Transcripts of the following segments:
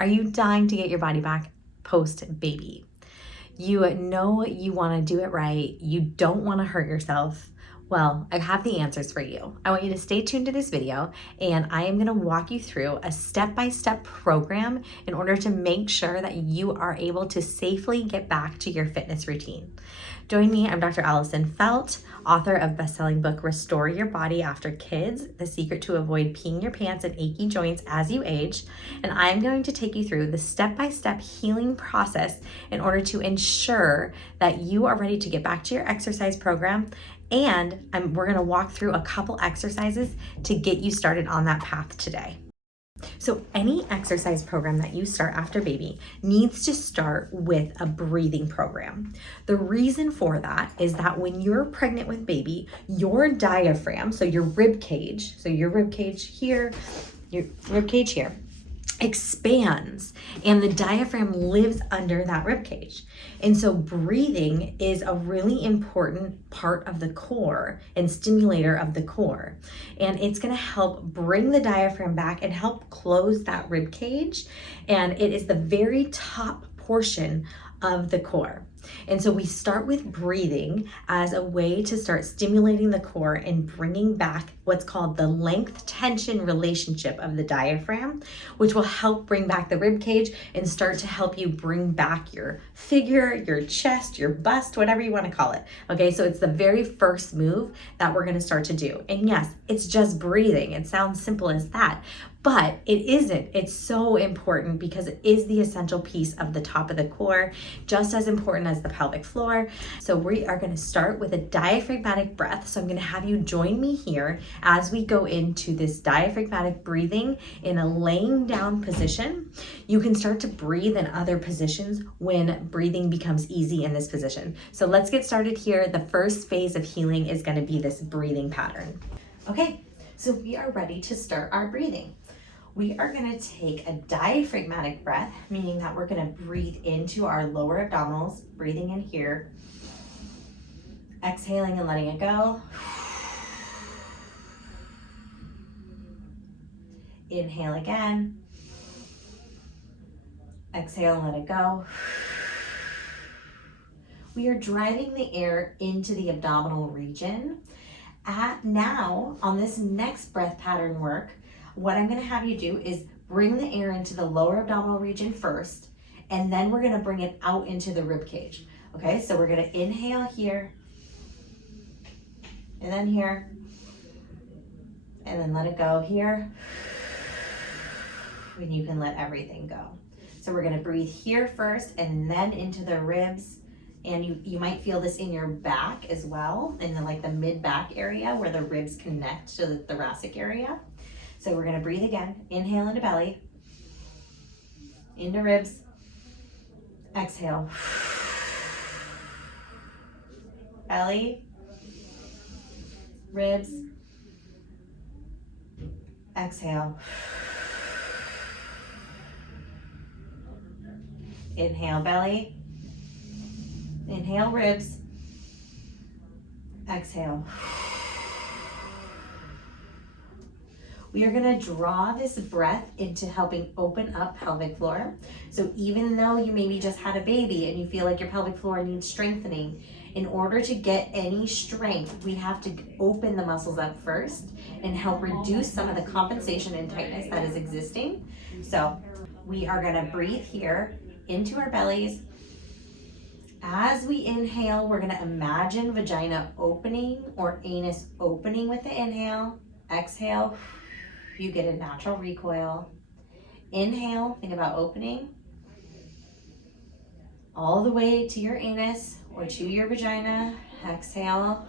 Are you dying to get your body back post-baby? You know you want to do it right. You don't want to hurt yourself. Well, I have the answers for you. I want you to stay tuned to this video, and I am going to walk you through a step-by-step program in order to make sure that you are able to safely get back to your fitness routine. Join me, I'm Dr. Allison Felt, author of best-selling book, Restore Your Body After Kids, The Secret to Avoid Peeing Your Pants and Achy Joints as You Age. And I'm going to take you through the step-by-step healing process in order to ensure that you are ready to get back to your exercise program. And we're gonna walk through a couple exercises to get you started on that path today. So any exercise program that you start after baby needs to start with a breathing program. The reason for that is that when you're pregnant with baby, your diaphragm, so your rib cage here, your rib cage here, expands, and the diaphragm lives under that rib cage. And so breathing is a really important part of the core and stimulator of the core. And it's going to help bring the diaphragm back and help close that rib cage. And it is the very top portion of the core. And so we start with breathing as a way to start stimulating the core and bringing back what's called the length tension relationship of the diaphragm, which will help bring back the rib cage and start to help you bring back your figure, your chest, your bust, whatever you want to call it. Okay, so it's the very first move that we're going to start to do. And yes, it's just breathing. It sounds simple as that, but it isn't. It's so important because it is the essential piece of the top of the core, just as important as the pelvic floor. So we are going to start with a diaphragmatic breath. So I'm going to have you join me here as we go into this diaphragmatic breathing in a laying down position. You can start to breathe in other positions when breathing becomes easy in this position. So let's get started here. The first phase of healing is going to be this breathing pattern. Okay, so we are ready to start our breathing. We are going to take a diaphragmatic breath, meaning that we're going to breathe into our lower abdominals, breathing in here, exhaling and letting it go. Inhale again. Exhale and let it go. We are driving the air into the abdominal region. Now, on this next breath pattern work, what I'm going to have you do is bring the air into the lower abdominal region first, and then we're going to bring it out into the rib cage. Okay, so we're going to inhale here, and then here, and then let it go here, and you can let everything go. So we're going to breathe here first, and then into the ribs, and you might feel this in your back as well, in the mid-back area where the ribs connect to the thoracic area. So we're going to breathe again. Inhale into belly, into ribs, exhale. Belly, ribs, exhale. Inhale belly, inhale ribs, exhale. We are going to draw this breath into helping open up pelvic floor. So even though you maybe just had a baby and you feel like your pelvic floor needs strengthening, in order to get any strength, we have to open the muscles up first and help reduce some of the compensation and tightness that is existing. So we are going to breathe here into our bellies. As we inhale, we're going to imagine vagina opening or anus opening with the inhale. Exhale. You get a natural recoil. Inhale, think about opening all the way to your anus or to your vagina. Exhale,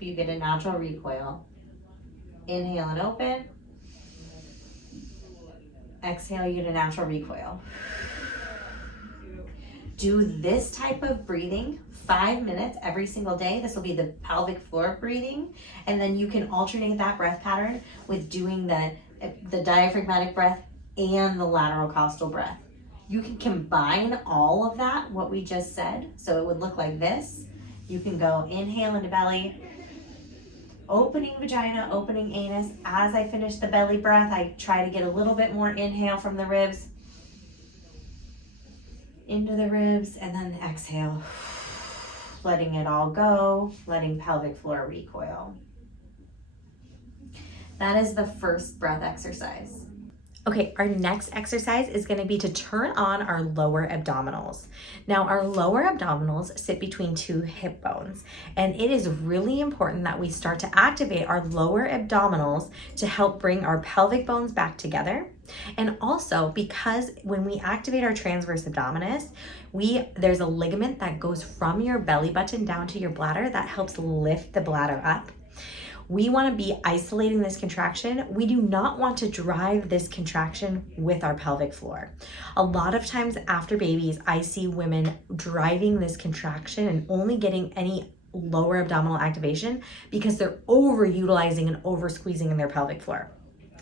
you get a natural recoil. Inhale and open. Exhale, you get a natural recoil. Do this type of breathing 5 minutes every single day. This will be the pelvic floor breathing. And then you can alternate that breath pattern with doing the diaphragmatic breath and the lateral costal breath. You can combine all of that, what we just said. So it would look like this. You can go inhale into belly, opening vagina, opening anus. As I finish the belly breath, I try to get a little bit more inhale from the ribs. into the ribs, and then exhale, letting it all go, letting pelvic floor recoil. That is the first breath exercise. Okay, our next exercise is going to be to turn on our lower abdominals. Now, our lower abdominals sit between two hip bones, and it is really important that we start to activate our lower abdominals to help bring our pelvic bones back together. And also, because when we activate our transverse abdominis, there's a ligament that goes from your belly button down to your bladder that helps lift the bladder up. We want to be isolating this contraction. We do not want to drive this contraction with our pelvic floor. A lot of times after babies, I see women driving this contraction and only getting any lower abdominal activation because they're overutilizing and over squeezing in their pelvic floor.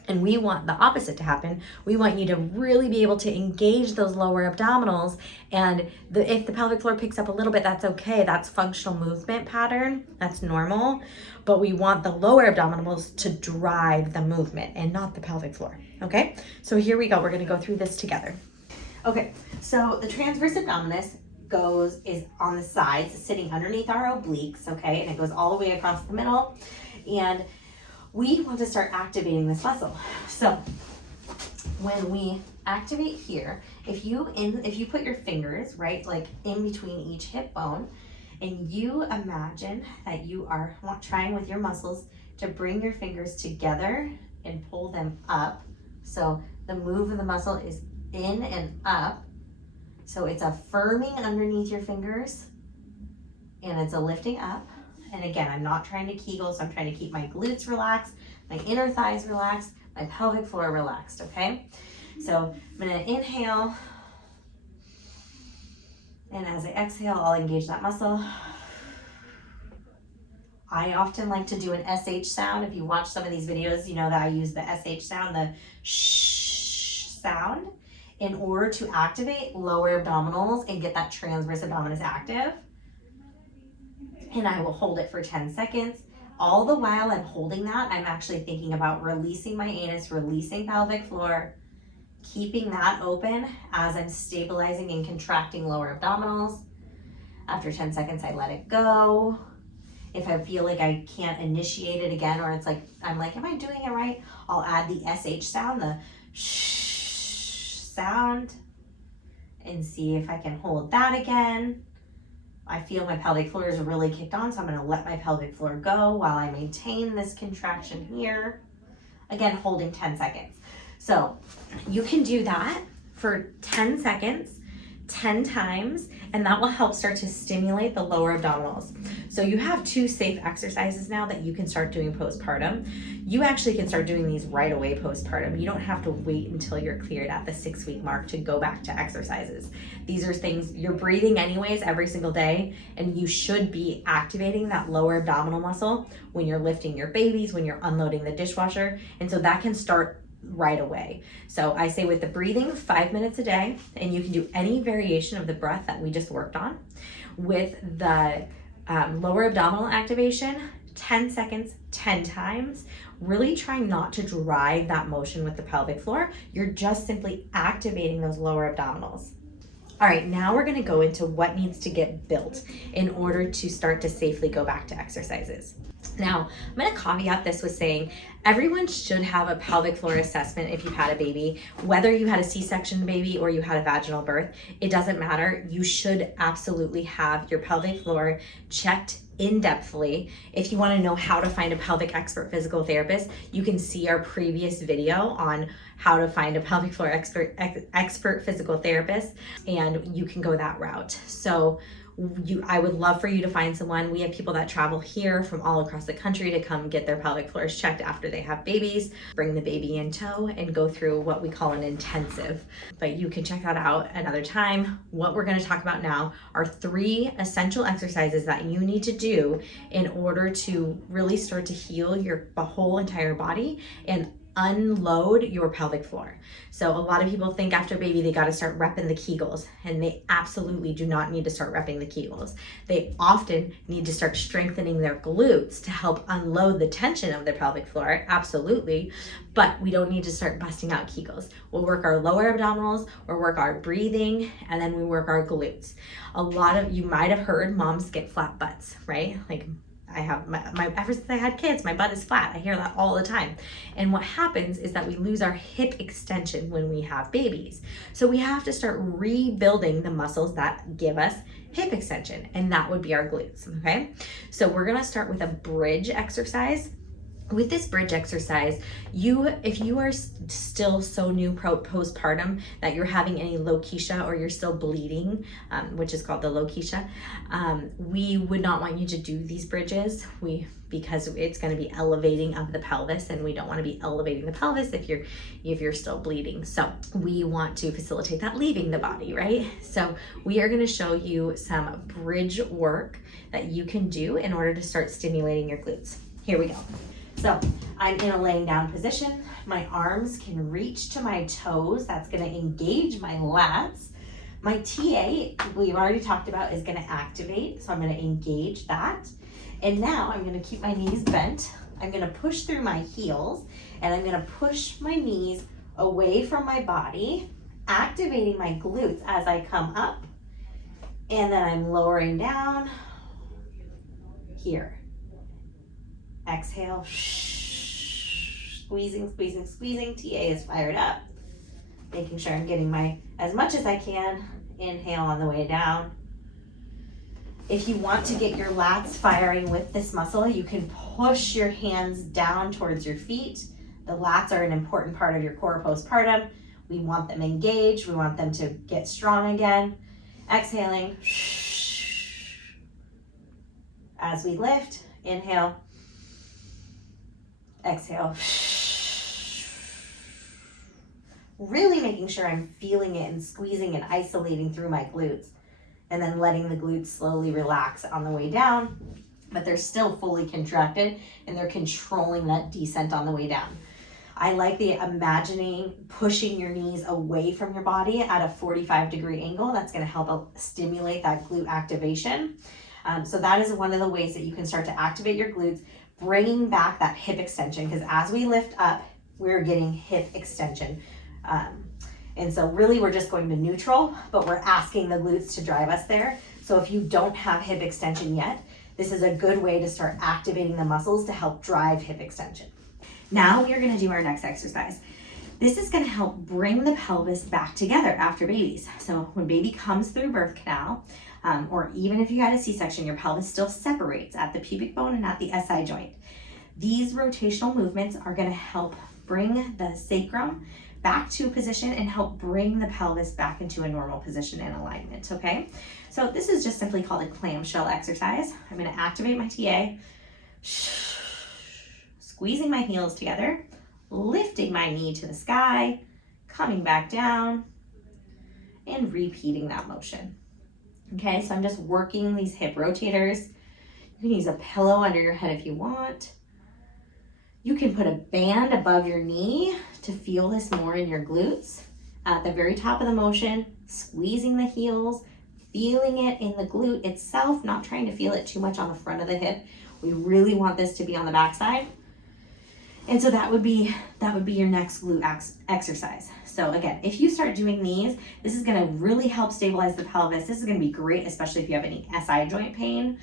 And we want the opposite to happen. We want you to really be able to engage those lower abdominals. And if the pelvic floor picks up a little bit, that's okay. That's functional movement pattern. That's normal. But we want the lower abdominals to drive the movement and not the pelvic floor. Okay? So here we go. We're going to go through this together. Okay. So the transverse abdominis is on the sides, sitting underneath our obliques. Okay? And it goes all the way across the middle. And we want to start activating this muscle. So when we activate here, if you put your fingers, right, like in between each hip bone, and you imagine that you are trying with your muscles to bring your fingers together and pull them up. So the move of the muscle is in and up. So it's a firming underneath your fingers and it's a lifting up. And again, I'm not trying to Kegel, so I'm trying to keep my glutes relaxed, my inner thighs relaxed, my pelvic floor relaxed, okay? So I'm gonna inhale, and as I exhale, I'll engage that muscle. I often like to do an SH sound. If you watch some of these videos, you know that I use the SH sound, the shh sound, in order to activate lower abdominals and get that transverse abdominis active. And I will hold it for 10 seconds. All the while I'm holding that, I'm actually thinking about releasing my anus, releasing pelvic floor, keeping that open as I'm stabilizing and contracting lower abdominals. After 10 seconds, I let it go. If I feel like I can't initiate it again, or it's like, I'm like, am I doing it right? I'll add the SH sound, the shh sound, and see if I can hold that again. I feel my pelvic floor is really kicked on, so I'm gonna let my pelvic floor go while I maintain this contraction here. Again, holding 10 seconds. So you can do that for 10 seconds, 10 times, and that will help start to stimulate the lower abdominals. So you have 2 safe exercises now that you can start doing postpartum. You actually can start doing these right away postpartum. You don't have to wait until you're cleared at the 6-week mark to go back to exercises. These are things you're breathing anyways every single day, and you should be activating that lower abdominal muscle when you're lifting your babies, when you're unloading the dishwasher. And so that can start right away. So I say with the breathing, 5 minutes a day, and you can do any variation of the breath that we just worked on. With the lower abdominal activation, 10 seconds, 10 times, really trying not to drive that motion with the pelvic floor. You're just simply activating those lower abdominals. All right, now we're gonna go into what needs to get built in order to start to safely go back to exercises. Now, I'm gonna caveat this with saying everyone should have a pelvic floor assessment if you've had a baby. Whether you had a C-section baby or you had a vaginal birth, it doesn't matter. You should absolutely have your pelvic floor checked in-depthly. If you wanna know how to find a pelvic expert physical therapist, you can see our previous video on how to find a pelvic floor expert physical therapist, and you can go that route. So I would love for you to find someone. We have people that travel here from all across the country to come get their pelvic floors checked after they have babies, bring the baby in tow, and go through what we call an intensive. But you can check that out another time. What we're going to talk about now are 3 essential exercises that you need to do in order to really start to heal your whole entire body and unload your pelvic floor. So a lot of people think after baby they got to start repping the Kegels, and they absolutely do not need to start repping the Kegels. They often need to start strengthening their glutes to help unload the tension of their pelvic floor, absolutely, but we don't need to start busting out Kegels. We'll work our lower abdominals, or work our breathing, and then we work our glutes. A lot of you might have heard moms get flat butts, right? Like, I have ever since I had kids, my butt is flat. I hear that all the time. And what happens is that we lose our hip extension when we have babies. So we have to start rebuilding the muscles that give us hip extension, and that would be our glutes, okay? So we're gonna start with a bridge exercise. With this bridge exercise, if you are still so new postpartum that you're having any locatia or you're still bleeding, which is called the locatia, we would not want you to do these bridges because it's going to be elevating of the pelvis, and we don't want to be elevating the pelvis if you're still bleeding. So we want to facilitate that leaving the body, right? So we are going to show you some bridge work that you can do in order to start stimulating your glutes. Here we go. So I'm in a laying down position. My arms can reach to my toes. That's gonna engage my lats. My TA, we've already talked about, is gonna activate. So I'm gonna engage that. And now I'm gonna keep my knees bent. I'm gonna push through my heels, and I'm gonna push my knees away from my body, activating my glutes as I come up. And then I'm lowering down here. Exhale, squeezing, squeezing, squeezing. TA is fired up. Making sure I'm getting as much as I can. Inhale on the way down. If you want to get your lats firing with this muscle, you can push your hands down towards your feet. The lats are an important part of your core postpartum. We want them engaged. We want them to get strong again. Exhaling. As we lift, inhale. Exhale. Really making sure I'm feeling it and squeezing and isolating through my glutes, and then letting the glutes slowly relax on the way down, but they're still fully contracted and they're controlling that descent on the way down. I like the imagining pushing your knees away from your body at a 45-degree angle. That's going to help stimulate that glute activation. So that is one of the ways that you can start to activate your glutes, bringing back that hip extension, because as we lift up, we're getting hip extension. And so really we're just going to neutral, but we're asking the glutes to drive us there. So if you don't have hip extension yet, this is a good way to start activating the muscles to help drive hip extension. Now we are going to do our next exercise. This is going to help bring the pelvis back together after babies. So when baby comes through birth canal, or even if you had a C-section, your pelvis still separates at the pubic bone and at the SI joint. These rotational movements are going to help bring the sacrum back to a position and help bring the pelvis back into a normal position and alignment, okay? So this is just simply called a clamshell exercise. I'm going to activate my TA, squeezing my heels together, lifting my knee to the sky, coming back down, and repeating that motion. Okay, so I'm just working these hip rotators. You can use a pillow under your head if you want. You can put a band above your knee to feel this more in your glutes. At the very top of the motion, squeezing the heels, feeling it in the glute itself, not trying to feel it too much on the front of the hip. We really want this to be on the backside. And so that would be your next glute exercise. So again, if you start doing these, this is gonna really help stabilize the pelvis. This is gonna be great, especially if you have any SI joint pain,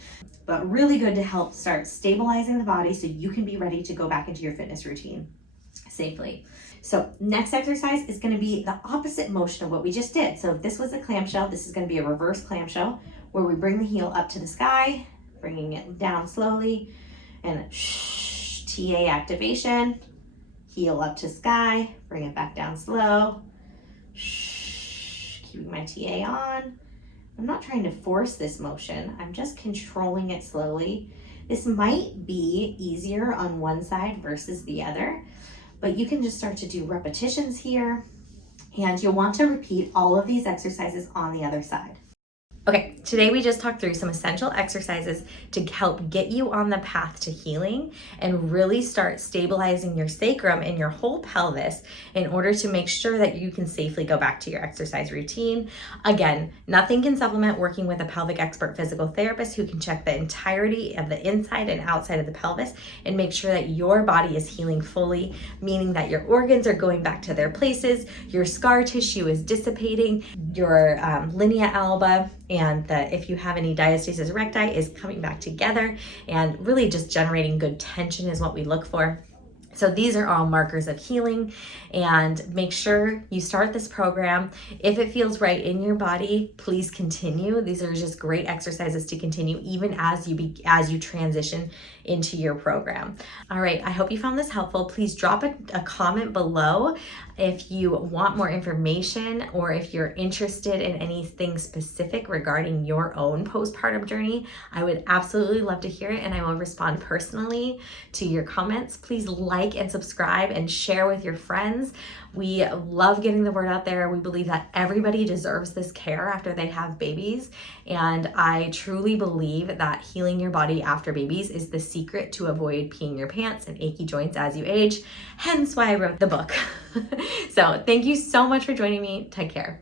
but really good to help start stabilizing the body so you can be ready to go back into your fitness routine safely. So next exercise is gonna be the opposite motion of what we just did. So if this was a clamshell, this is gonna be a reverse clamshell, where we bring the heel up to the sky, bringing it down slowly, and TA activation, heel up to sky, bring it back down slow, keeping my TA on. I'm not trying to force this motion, I'm just controlling it slowly. This might be easier on one side versus the other, but you can just start to do repetitions here, and you'll want to repeat all of these exercises on the other side. Okay, today we just talked through some essential exercises to help get you on the path to healing and really start stabilizing your sacrum and your whole pelvis in order to make sure that you can safely go back to your exercise routine. Again, nothing can supplement working with a pelvic expert physical therapist who can check the entirety of the inside and outside of the pelvis and make sure that your body is healing fully, meaning that your organs are going back to their places, your scar tissue is dissipating, your linea alba, and if you have any diastasis recti is coming back together, and really just generating good tension is what we look for. So these are all markers of healing, and make sure you start this program. If it feels right in your body, please continue. These are just great exercises to continue even as you transition into your program. All right, I hope you found this helpful. Please drop a comment below if you want more information or if you're interested in anything specific regarding your own postpartum journey. I would absolutely love to hear it, and I will respond personally to your comments. Please like and subscribe and share with your friends. We love getting the word out there. We believe that everybody deserves this care after they have babies, and I truly believe that healing your body after babies is the secret to avoid peeing your pants and achy joints as you age, hence why I wrote the book. So thank you so much for joining me. Take care.